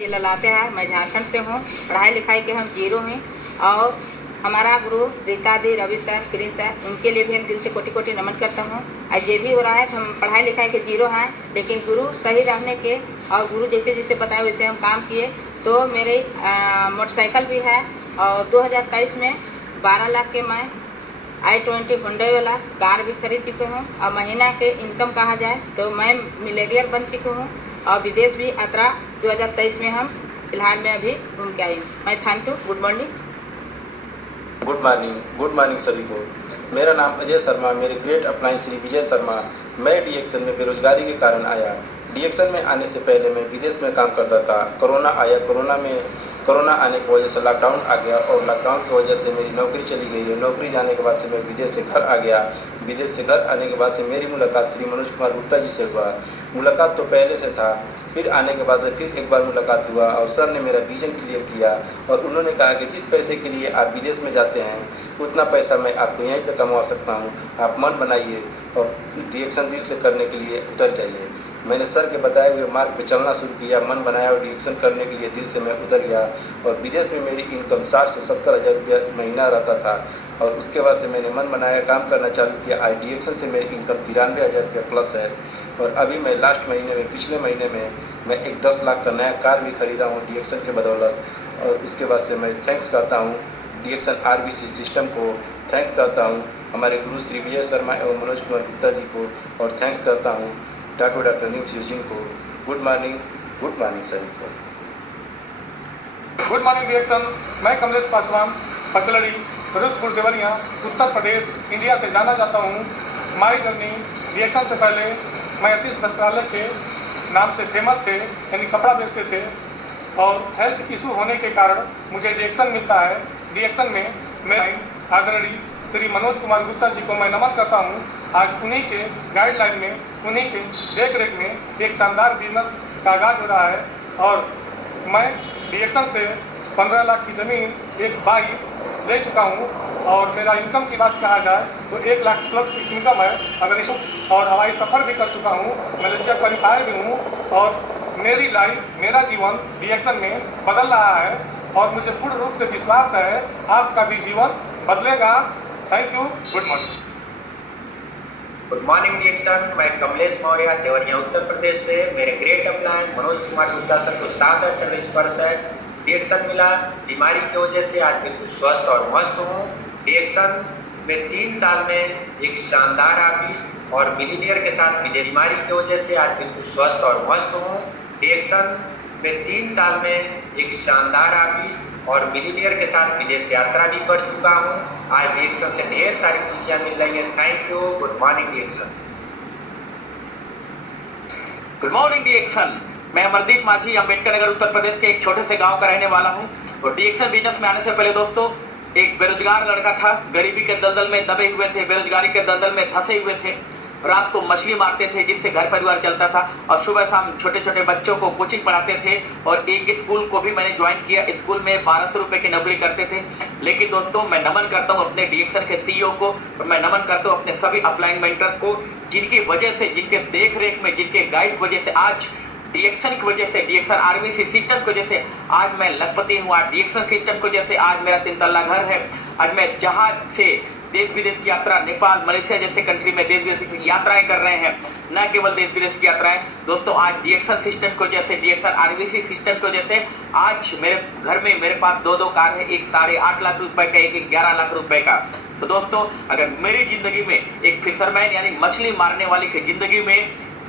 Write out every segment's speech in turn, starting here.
ललाते हैं। मैं झारखंड से हूँ। पढ़ाई लिखाई के हम जीरो हैं और हमारा गुरु रीता दी, रवि सर, प्रिंस सर, उनके लिए भी हम दिल से कोटि कोटि नमन करता हूँ। आज ये भी हो रहा है कि हम पढ़ाई लिखाई के जीरो हैं, लेकिन गुरु सही रहने के और गुरु जैसे जैसे बताए वैसे हम काम किए। तो मेरे मोटरसाइकिल भी है और 2023 में 12 लाख के मैं i20 हुंडई वाला कार भी खरीद चुकी हूँ। और महीना के इनकम कहा जाए तो मैं मिलेनियर बन चुकी हूँ और विदेश भी यात्रा 2023 में हम फिलहाल में अभी घूम के आई हूँ। मैं thank you. Good morning. Good morning सभी को। मेरा नाम अजय शर्मा, मेरे ग्रेट अप्लायंस श्री विजय शर्मा। मैं डीएक्शन में बेरोजगारी के कारण आया। डीएक्शन में आने से पहले मैं विदेश में काम करता था। कोरोना आया, कोरोना आने की वजह से लॉकडाउन आ गया और लॉकडाउन की वजह से मेरी नौकरी चली गई है। नौकरी जाने के बाद से मैं विदेश से घर आ गया। विदेश से घर आने के बाद से मेरी मुलाकात श्री मनोज कुमार गुप्ता जी से हुआ। मुलाकात तो पहले से था, फिर आने के बाद से फिर एक बार मुलाकात हुआ और सर ने मेरा विजन क्लियर किया और उन्होंने कहा कि जिस पैसे के लिए आप विदेश में जाते हैं उतना पैसा मैं आपको यहीं पे कमा सकता हूँ। आप मन बनाइए और डीएक्शन दिल से करने के लिए उतर जाइए। मैंने सर के बताए हुए मार्ग पे चलना शुरू किया, मन बनाया और डीएक्शन करने के लिए दिल से मैं उतर गया। और विदेश में मेरी इनकम 60 से 70 हज़ार रुपया महीना रहता था और उसके बाद से मैंने मन बनाया, काम करना चालू किया। आज डीएक्शन से मेरी इनकम 93,000 रुपया प्लस है। और अभी मैं लास्ट महीने में, पिछले महीने में मैं एक 10 लाख का नया कार भी खरीदा हूँ डीएक्शन के बदौलत। और उसके बाद से मैं थैंक्स करता हूँ डीएक्शन आरबीसी सिस्टम को, थैंक्स करता हूँ हमारे गुरु श्री विजय शर्मा एवं मनोज कुमार गुप्ता जी को और थैंक्स करता हूँ डॉक्टर न्यू सिजिन को। गुड मॉर्निंग सभी को। Good morning DXN. मैं कमलेश पासवान, पचलड़ी, रुद्रपुर देवरिया, उत्तर प्रदेश, इंडिया से जाना जाता हूँ। हमारी जर्नी डीएक्शन से पहले मैं अतीश वस्त्रालय के नाम से फेमस थे, यानी कपड़ा बेचते थे और हेल्थ इशू होने के कारण मुझे डीएक्शन मिलता है। डीएक्शन में मैं आदरणीय श्री मनोज कुमार गुप्ता जी को मैं नमन करता हूँ। आज उन्हीं के गाइडलाइन में, उन्हीं के देख रेख में एक शानदार बिजनेस का आगाज हो रहा है। और मैं डीएक्शन से 15 लाख की ज़मीन, एक बाइक ले चुका हूँ और मेरा इनकम की बात कहा जाए तो 1 लाख प्लस की इनकम है। अगर इस और हवाई सफ़र भी कर चुका हूँ, मलेशिया क्वालिफायर भी हूँ और मेरी लाइफ, मेरा जीवन डीएक्शन में बदल रहा है और मुझे पूर्ण रूप से विश्वास है आपका भी जीवन बदलेगा। Thank you. Good morning. Good morning DXN. मैं कमलेश मौर्य, देवरिया, उत्तर प्रदेश से। मेरे great appliance Manoj Kumar Gupta sir को सादर चरण स्पर्श है। डीएक्शन मिला, बीमारी की वजह से आज बिल्कुल स्वस्थ और मस्त हूँ। डीएक्शन में 3 साल में एक शानदार ऑफिस और मिलीनियर के साथ विदेश, बीमारी की वजह से आज बिल्कुल स्वस्थ और मस्त हूँ। डीएक्शन में 3 साल में एक शानदार ऑफिस और मिलीनियर के साथ विदेश यात्रा भी कर चुका हूँ। आज डीएक्शन से ढेर सारी खुशियाँ मिल रही हैं। Thank you. Good morning DXN. Good morning DXN. मैं अमरदीप माझी, अम्बेडकर नगर, उत्तर प्रदेश के एक छोटे से गांव का रहने वाला हूं। और डीएक्शन बिजनेस में आने से पहले दोस्तों एक बेरोजगार लड़का था। गरीबी के दलदल में दबे हुए थे, बेरोजगारी के दलदल में फंसे हुए थे। रात को मछली मारते थे जिससे घर परिवार चलता था और सुबह शाम छोटे छोटे बच्चों को कोचिंग पढ़ाते थे। और एक स्कूल को भी मैंने ज्वाइन किया। स्कूल में 1200 रुपए की नौकरी करते थे। लेकिन दोस्तों मैं नमन करता हूँ अपने डीएक्शन के सीईओ को और मैं नमन करता हूँ अपने सभी अपलाइन मेंटर को, जिनकी वजह से, जिनके देख रेख में, जिनके गाइड वजह से आज डीएक्शन की वजह से, डीएक्शन आरबीसी सिस्टम की वजह से आज मैं लखपति हूँ। आज डीएक्शन सिस्टम की वजह से आज मेरा 3 तल्ला घर है। आज मैं जहाज से देश विदेश की यात्रा, नेपाल, मलेशिया जैसे कंट्री में देश विदेश की यात्राएं कर रहे हैं। न केवल देश विदेश की यात्राएं दोस्तों, आज डीएक्शन सिस्टम की वजह से, डीएक्शन आरबीसी सिस्टम की वजह से आज मेरे घर में मेरे पास 2 कार है। एक 8.5 लाख रुपए का, एक 11 लाख रुपए का। तो दोस्तों अगर मेरी जिंदगी में एक फिशरमैन यानी मछली मारने वाले की जिंदगी में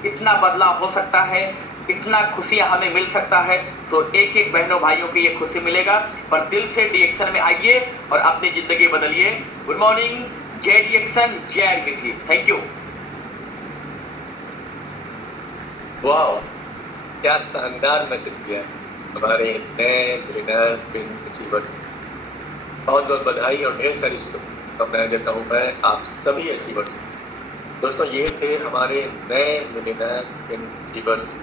इतना बदलाव हो सकता है, इतना खुशियां हमें मिल सकता है, तो एक एक बहनों भाइयों की ये खुशी मिलेगा। पर दिल से डीएक्शन में आइए और अपनी जिंदगी बदलिए। Good morning. जय डीएक्शन, जय आरबीसी। Thank you. वाह, क्या शानदार मैसेज दिया हमारे नए मिलियनेयर पिन अचीवर्स। बहुत बहुत बधाई और ढेर सारी शुभकामनाएं देता हूँ मैं आप सभी अचीवर्स। दोस्तों ये थे हमारे नए मिलियनेयर पिन अचीवर्स,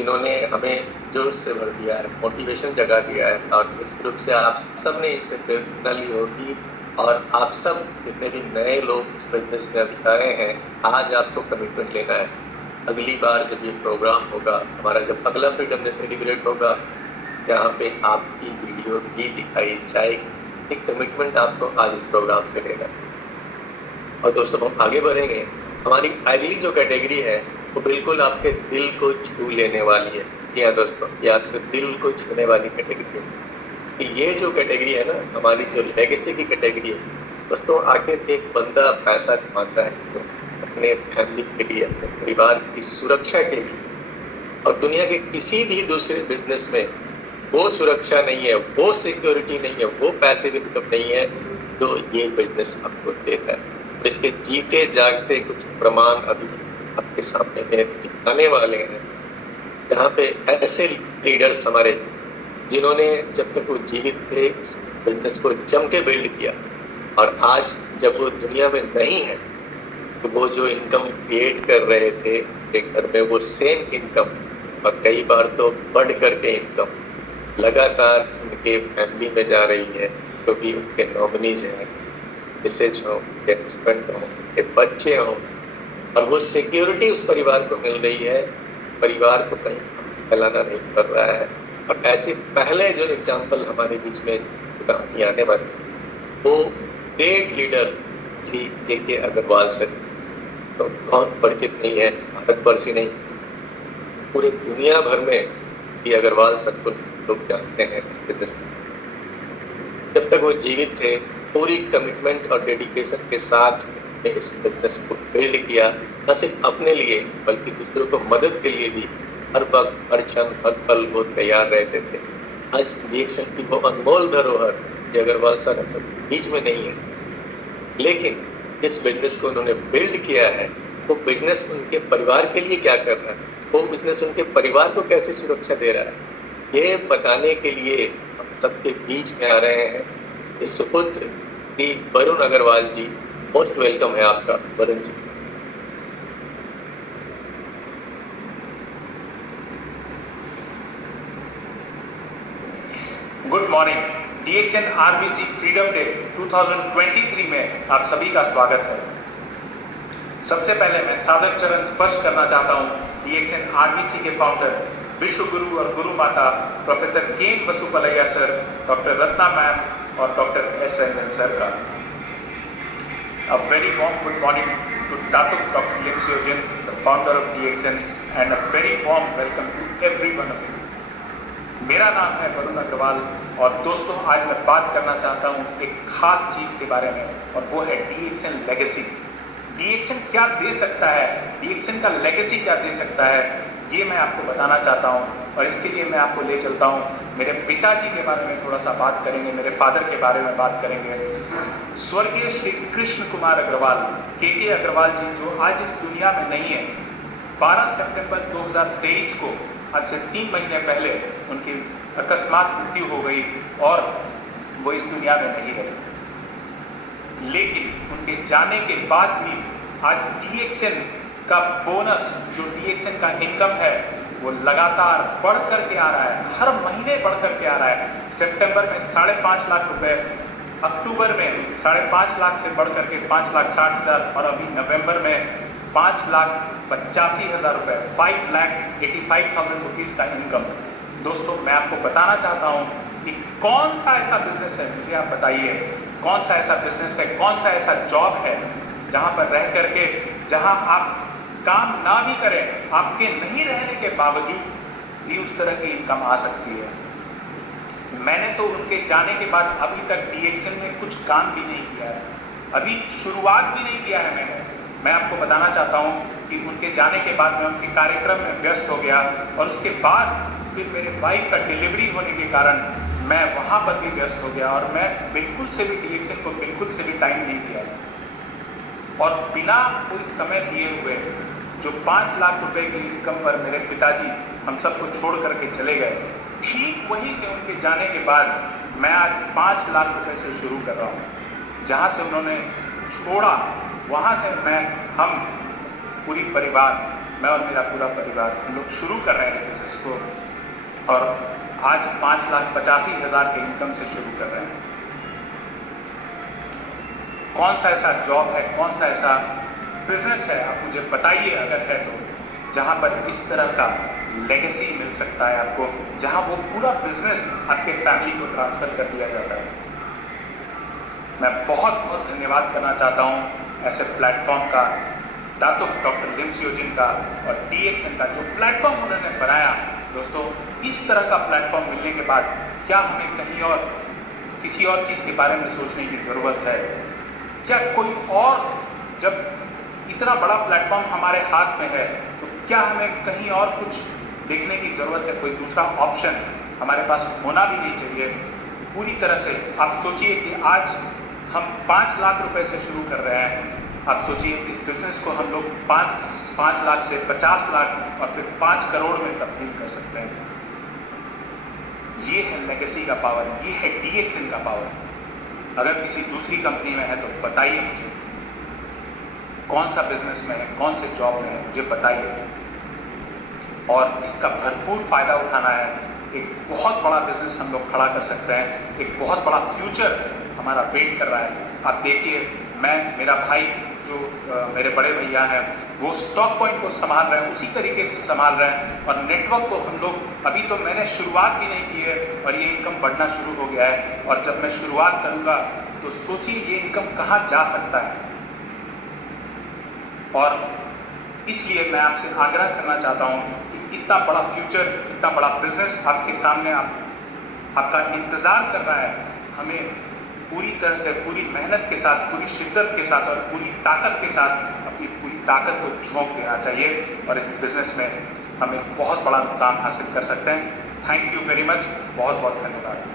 इन्होंने हमें जोश से भर दिया है, मोटिवेशन जगा दिया है। और निश्चित रूप से आप सब ने इनसे प्रेरणा ली होगी और आप सब जितने भी नए लोग इस बिजनेस में अभी आए हैं, आज आपको कमिटमेंट लेना है। अगली बार जब ये प्रोग्राम होगा, हमारा जब अगला फ्रीडम डे सेलिब्रेट होगा, यहाँ पे आपकी वीडियो भी दिखाई जाएगी। एक कमिटमेंट आपको आज इस प्रोग्राम से लेना है। और दोस्तों हम आगे बढ़ेंगे। हमारी अगली जो कैटेगरी है वो बिल्कुल आपके दिल को छू लेने वाली है। जी हाँ दोस्तों, ये आपके दिल को छूने वाली कैटेगरी है। कि ये जो कैटेगरी है ना, हमारी जो लेगेसी की कैटेगरी है दोस्तों, आखिर एक बंदा पैसा कमाता है तो अपने फैमिली के लिए, अपने परिवार की सुरक्षा के लिए, और दुनिया के किसी भी दूसरे बिजनेस में वो सुरक्षा नहीं है, वो सिक्योरिटी नहीं है, वो पैसिव इनकम नहीं है तो ये बिजनेस आपको देता है। इसके जीते जागते कुछ प्रमाण अभी आपके सामने में दिखाने वाले हैं, जहाँ पे ऐसे लीडर्स हमारे जिन्होंने जब तक वो जीवित थे इस बिजनेस को जम के बिल्ड किया, और आज जब वो दुनिया में नहीं है तो वो जो इनकम क्रिएट कर रहे थे एक घर में, वो सेम इनकम और कई बार तो बढ़ करके इनकम लगातार उनके फैमिली में जा रही है, क्योंकि उनके नॉमिनीज हैं, मिसेज हों, उनके हस्बैंड हों, उनके बच्चे हों, और वो सिक्योरिटी उस परिवार को मिल रही है, परिवार को कहीं फैलाना नहीं पड़ रहा है। और ऐसे पहले जो एग्जाम्पल हमारे बीच में कहानी आने वाली, वो ग्रेट लीडर श्री के अग्रवाल से, तो कौन परिचित नहीं है, भारत वर्ष ही नहीं पूरे दुनिया भर में ये अग्रवाल सबको लोग जानते हैं इस बिजनेस में। जब तक वो जीवित थे पूरी कमिटमेंट और डेडिकेशन के साथ ने इस बिजनेस को बिल्ड किया, न सिर्फ अपने लिए बल्कि दूसरों को मदद के लिए भी हर वक्त, हर क्षण, हर पल वो तैयार रहते थे। आज डीएक्सन की वो अनमोल धरोहर ये अग्रवाल सर हम सब बीच में नहीं है, लेकिन जिस बिजनेस को उन्होंने बिल्ड किया है वो बिजनेस उनके परिवार के लिए क्या कर रहा है, वो बिजनेस उनके परिवार को कैसे सुरक्षा दे रहा है, ये बताने के लिए हम सबके बीच में आ रहे हैं ये सुपुत्र श्री वरुण अग्रवाल जी। मोस्ट वेलकम है आपका Varun ji. Good morning. DXN RBC freedom day 2023 में आप सभी का स्वागत है। सबसे पहले मैं सादर चरण स्पर्श करना चाहता हूं डीएक्सन आरबीसी के फाउंडर, विश्व गुरु और गुरु माता प्रोफेसर के वसुपलैया सर, डॉक्टर रत्ना मैम और डॉक्टर एस रंजन सर का। A very warm good morning to Datuk Dr. Lim Seogen, the founder of DXN, and a very warm welcome to every one of you. मेरा नाम है वरुण अग्रवाल और दोस्तों आज मैं बात करना चाहता हूँ एक खास चीज़ के बारे में, और वो है DXN लेगेसी। DXN क्या दे सकता है, DXN का लेगेसी क्या दे सकता है, ये मैं आपको बताना चाहता हूँ। और इसके लिए मैं आपको ले चलता हूँ, मेरे पिताजी के बारे में थोड़ा सा बात करेंगे, मेरे फादर के बारे में बात करेंगे। स्वर्गीय श्री कृष्ण कुमार अग्रवाल, के अग्रवाल जी, जो आज इस दुनिया में नहीं है। 12 सितंबर 2023 को, आज से 3 महीने पहले उनकी अकस्मात मृत्यु हो गई और वो इस दुनिया में नहीं रहे। लेकिन उनके जाने के बाद भी आज DXN का बोनस, जो DXN का इनकम है, वो लगातार बढ़ करके आ रहा है, हर महीने बढ़ करके आ रहा है। सितंबर में 5.5 लाख रुपए, अक्टूबर में 5.5 लाख से बढ़ करके 5,60,000 और अभी नवंबर में 5,85,000 रुपए, 5,85,000 रुपीज़ का इनकम। दोस्तों मैं आपको बताना चाहता हूँ कि कौन सा ऐसा बिजनेस है, मुझे आप बताइए, कौन सा ऐसा बिजनेस है, कौन सा ऐसा जॉब है जहाँ पर रह करके, जहाँ आप काम ना भी करें, आपके नहीं रहने के बावजूद भी उस तरह की इनकम आ सकती है। मैंने तो उनके जाने के बाद अभी तक DXN में कुछ काम भी नहीं किया है, अभी शुरुआत भी नहीं किया है मैंने। मैं आपको बताना चाहता हूँ कि उनके जाने के बाद मैं उनके कार्यक्रम में व्यस्त हो गया, और उसके बाद फिर मेरे वाइफ का डिलीवरी होने के कारण मैं वहाँ पर भी व्यस्त हो गया, और मैं बिल्कुल से भी DXN को बिल्कुल से भी टाइम नहीं दिया। और बिना कोई समय दिए हुए जो 5 लाख रुपए की इनकम पर मेरे पिताजी हम सबको छोड़ करके चले गए, ठीक वहीं से उनके जाने के बाद मैं आज 5 लाख रुपए से शुरू कर रहा हूँ। जहाँ से उन्होंने छोड़ा वहाँ से हम पूरी परिवार, मैं और मेरा पूरा परिवार, हम लोग शुरू कर रहे हैं इस बिजनेस को, और आज 5,85,000 के इनकम से शुरू कर रहे हैं। कौन सा ऐसा जॉब है, कौन सा ऐसा बिजनेस है, आप मुझे बताइए अगर है तो। जहां पर इस तरह का लेगेसी मिल सकता है आपको, जहां वो पूरा बिजनेस आपके फैमिली को ट्रांसफर कर दिया जाता है। मैं बहुत बहुत धन्यवाद करना चाहता हूं ऐसे प्लेटफॉर्म का, दातुक डॉक्टर लिम सियोजिन का और DXN का, जो प्लेटफॉर्म उन्होंने बनाया। दोस्तों, इस तरह का प्लेटफॉर्म मिलने के बाद क्या हमें कहीं और किसी और चीज़ के बारे में सोचने की ज़रूरत है? क्या कोई और, जब इतना बड़ा प्लेटफॉर्म हमारे हाथ में है, तो क्या हमें कहीं और कुछ देखने की ज़रूरत है? कोई दूसरा ऑप्शन हमारे पास होना भी नहीं चाहिए। पूरी तरह से आप सोचिए कि आज हम 5 लाख रुपए से शुरू कर रहे हैं। आप सोचिए इस बिजनेस को हम लोग 5 लाख से 50 लाख और फिर 5 करोड़ में तब्दील कर सकते हैं। ये है लेगेसी का पावर, ये है DXN का पावर। अगर किसी दूसरी कंपनी में है तो बताइए मुझे, कौन सा बिजनेस में है, कौन से जॉब में है, मुझे बताइए। और इसका भरपूर फायदा उठाना है। एक बहुत बड़ा बिजनेस हम लोग खड़ा कर सकते हैं, एक बहुत बड़ा फ्यूचर हमारा वेट कर रहा है। आप देखिए, मेरा भाई जो मेरे बड़े भैया हैं, वो स्टॉक पॉइंट को संभाल रहे हैं, उसी तरीके से संभाल रहे हैं। और नेटवर्क को हम लोग, अभी तो मैंने शुरुआत भी नहीं की है और ये इनकम बढ़ना शुरू हो गया है। और जब मैं शुरुआत करूंगा तो सोचिए ये इनकम कहाँ जा सकता है। और इसलिए मैं आपसे आग्रह करना चाहता हूँ कि इतना बड़ा फ्यूचर, इतना बड़ा बिजनेस आपके सामने आपका इंतज़ार कर रहा है। हमें पूरी तरह से, पूरी मेहनत के साथ, पूरी शिद्दत के साथ और पूरी ताकत के साथ अपनी पूरी ताकत को झोंक देना चाहिए और इस बिजनेस में हम एक बहुत बड़ा मुकाम हासिल कर सकते हैं। थैंक यू वेरी मच, बहुत बहुत धन्यवाद।